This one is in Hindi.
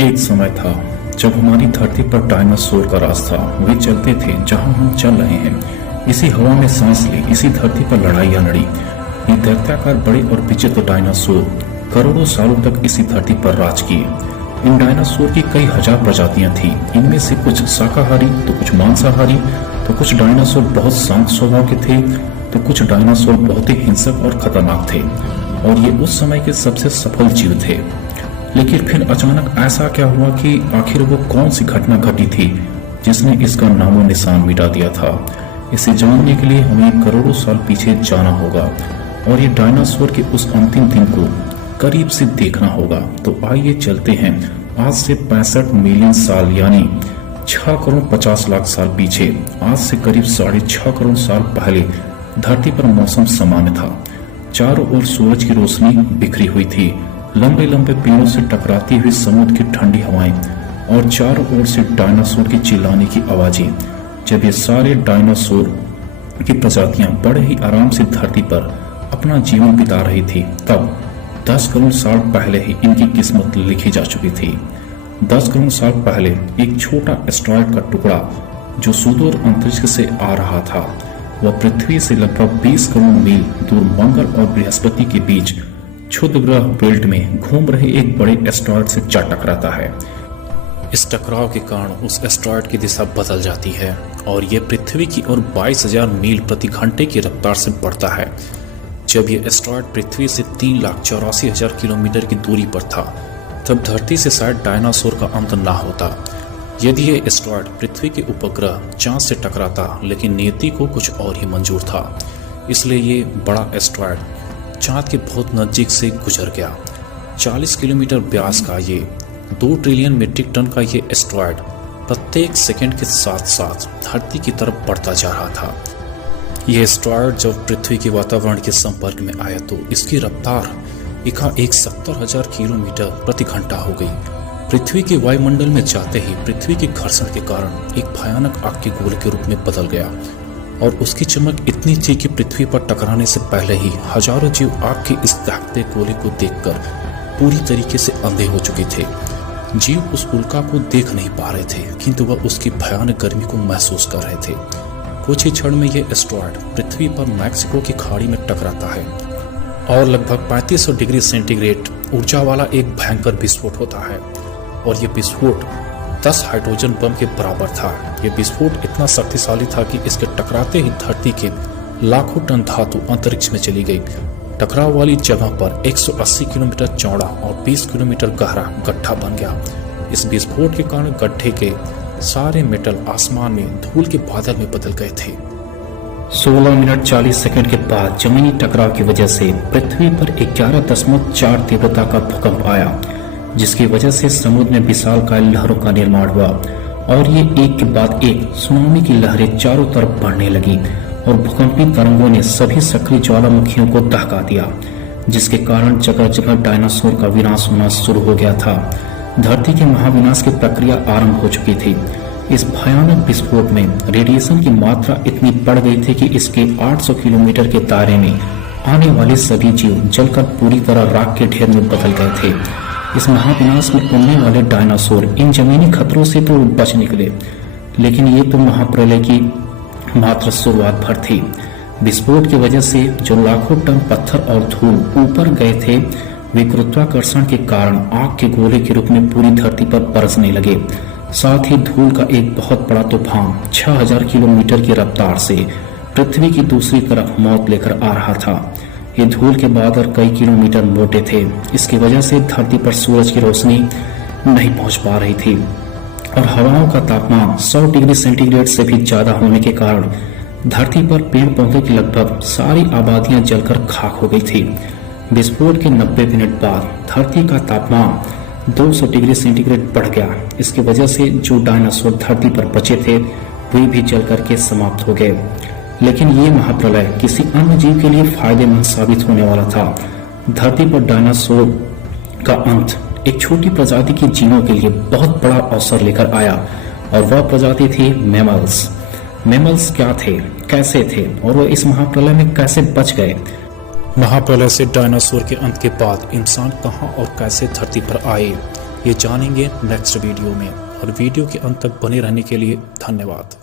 एक समय था जब हमारी धरती पर डायनासोर का राज था। वे चलते थे जहां हम चल रहे हैं, इसी हवा में सांस ली, इसी धरती पर लड़ाइयां लड़ी। ये दैत्याकार बड़े और विचित्र डायनासोर करोड़ों सालों तक इसी धरती पर राज किए। इन डायनासोर की कई हजार प्रजातियां थी। इनमें से कुछ शाकाहारी तो कुछ मांसाहारी, तो कुछ डायनासोर बहुत शांत स्वभाव के थे, तो कुछ डायनासोर बहुत ही हिंसक और खतरनाक थे। और ये उस समय के सबसे सफल जीव थे। लेकिन फिर अचानक ऐसा क्या हुआ कि आखिर वो कौन सी घटना घटी थी जिसने इसका नामो निशान मिटा दिया था। इसे जानने के लिए हमें करोड़ों साल पीछे जाना होगा और ये डायनासोर के उस अंतिम दिन को करीब से देखना होगा। तो आइए चलते हैं आज से 65 मिलियन साल यानी 6 करोड़ 50 लाख साल पीछे। आज से करीब 6.5 करोड़ साल पहले धरती पर मौसम सामान्य था। चारों ओर सूरज की रोशनी बिखरी हुई थी, लंबे लंबे पेड़ों से टकराती हुई समुद्र की ठंडी हवाएं और चारों ओर से डायनासोर के चिल्लाने की आवाजें। जब ये सारे डायनासोर की प्रजातियां बड़े ही आराम से धरती पर अपना जीवन बिता रही थी, तब 10 करोड़ साल पहले ही इनकी किस्मत लिखी जा चुकी थी। 10 करोड़ साल पहले एक छोटा एस्टेरॉयड का टुकड़ा जो सुदूर अंतरिक्ष से आ रहा था, वह पृथ्वी से लगभग 20 करोड़ मील दूर मंगल और बृहस्पति के बीच क्षुद्र ग्रह बेल्ट में घूम रहे एक बड़े एस्टेरॉयड से जा टकराता है। इस टकराव के कारण उस एस्टेरॉयड की दिशा बदल जाती है और ये पृथ्वी की ओर 22,000 मील प्रति घंटे की रफ्तार से बढ़ता है। जब ये एस्टेरॉयड पृथ्वी से 3,84,000 किलोमीटर की दूरी पर था, तब धरती से शायद डायनासोर का अंत ना होता। यदि ये एस्टेरॉयड पृथ्वी के उपग्रह चांद से टकराता, लेकिन नियति को कुछ और ही मंजूर था, इसलिए ये बड़ा एस्टेरॉयड चांद के बहुत नजदीक से गुजर गया। 40 किलोमीटर व्यास का ये 2 ट्रिलियन मीट्रिक टन का ये एस्टेरॉयड प्रत्येक सेकंड के साथ साथ धरती की तरफ बढ़ता जा रहा था। यह एस्टेरॉयड जब पृथ्वी के वातावरण के संपर्क में आया तो इसकी रफ्तार एकाएक 70,000 किलोमीटर प्रति घंटा हो गई। पृथ्वी के वायुमंडल में जाते ही पृथ्वी के घर्षण के कारण एक भयानक आग के गोले के रूप में बदल गया और उसकी चमक इतनी थी कि पृथ्वी पर टकराने से पहले ही हजारों जीव आग के इस दहकते गोले को देखकर पूरी तरीके से अंधे हो चुके थे। जीव उस उल्का को देख नहीं पा रहे थे, किंतु वह उसकी भयानक गर्मी को महसूस कर रहे थे। कुछ ही क्षण में यह एस्टेरॉयड पृथ्वी पर मैक्सिको की खाड़ी में टकराता है और लगभग 3500 डिग्री सेंटीग्रेड ऊर्जा वाला एक भयंकर विस्फोट होता है। और यह विस्फोट 10 हाइड्रोजन बम के बराबर था। यह विस्फोट इतना शक्तिशाली था कि इसके टकराते ही धरती के लाखों टन धातु अंतरिक्ष में चली गई। टकराव वाली जगह पर 180 किलोमीटर चौड़ा और 20 किलोमीटर गहरा गड्ढा बन गया। इस विस्फोट के कारण गड्ढे के सारे मेटल आसमान में धूल के बादल में बदल गए थे। 16 मिनट 40 सेकंड के बाद जमीनी टकराव की वजह से पृथ्वी पर 11.4 तीव्रता का भूकंप आया, जिसकी वजह से समुद्र में विशालकाय लहरों का निर्माण हुआ और ये एक के बाद एक सुनामी की लहरें चारों तरफ बढ़ने लगी और भूकंपी तरंगों ने सभी सक्रिय ज्वालामुखियों को दहका दिया, जिसके कारण जगह जगह डायनासोर का विनाश होना शुरू हो गया था। धरती के महाविनाश की प्रक्रिया आरंभ हो चुकी थी। इस भयानक विस्फोट में रेडिएशन की मात्रा इतनी बढ़ गई थी कि इसके 800 किलोमीटर के दायरे में आने वाले सभी जीव जलकर पूरी तरह राख के ढेर में बदल गए थे। इस महाविनाश में उड़ने वाले डायनासोर इन जमीनी खतरों से तो बच निकले, लेकिन ये तो महाप्रलय की मात्र शुरुआत भर थी। विस्फोट की वजह से जो लाखों टन पत्थर और धूल ऊपर गए थे, वे गुरुत्वाकर्षण के कारण आग के गोले के रूप में पूरी धरती पर बरसने लगे। साथ ही धूल का एक बहुत बड़ा तूफान 6000 किलोमीटर की रफ्तार से पृथ्वी की दूसरी तरफ मौत लेकर आ रहा था। ये धूल के बादल कई किलोमीटर मोटे थे। इसकी वजह से धरती पर सूरज की रोशनी नहीं पहुंच पा रही थी और हवाओं का तापमान 100 डिग्री सेंटीग्रेड से भी ज्यादा होने के कारण धरती पर पेड़ पौधे की लगभग सारी आबादियां जलकर खाक हो गई थी। विस्फोट के 90 मिनट बाद धरती का तापमान 200 डिग्री सेंटीग्रेड बढ़ गया। इसकी वजह से जो डायनासोर धरती पर बचे थे वे भी जल करके समाप्त हो गए। लेकिन ये महाप्रलय किसी अन्य जीव के लिए फायदेमंद साबित होने वाला था। धरती पर डायनासोर का अंत एक छोटी प्रजाति के जीवों के लिए बहुत बड़ा अवसर लेकर आया और वह प्रजाति थी मैमल्स। मैमल्स क्या थे, कैसे थे और वह इस महाप्रलय में कैसे बच गए? महाप्रलय से डायनासोर के अंत के बाद इंसान कहां और कैसे धरती पर आए, ये जानेंगे नेक्स्ट वीडियो में, और वीडियो के अंत तक बने रहने के लिए धन्यवाद।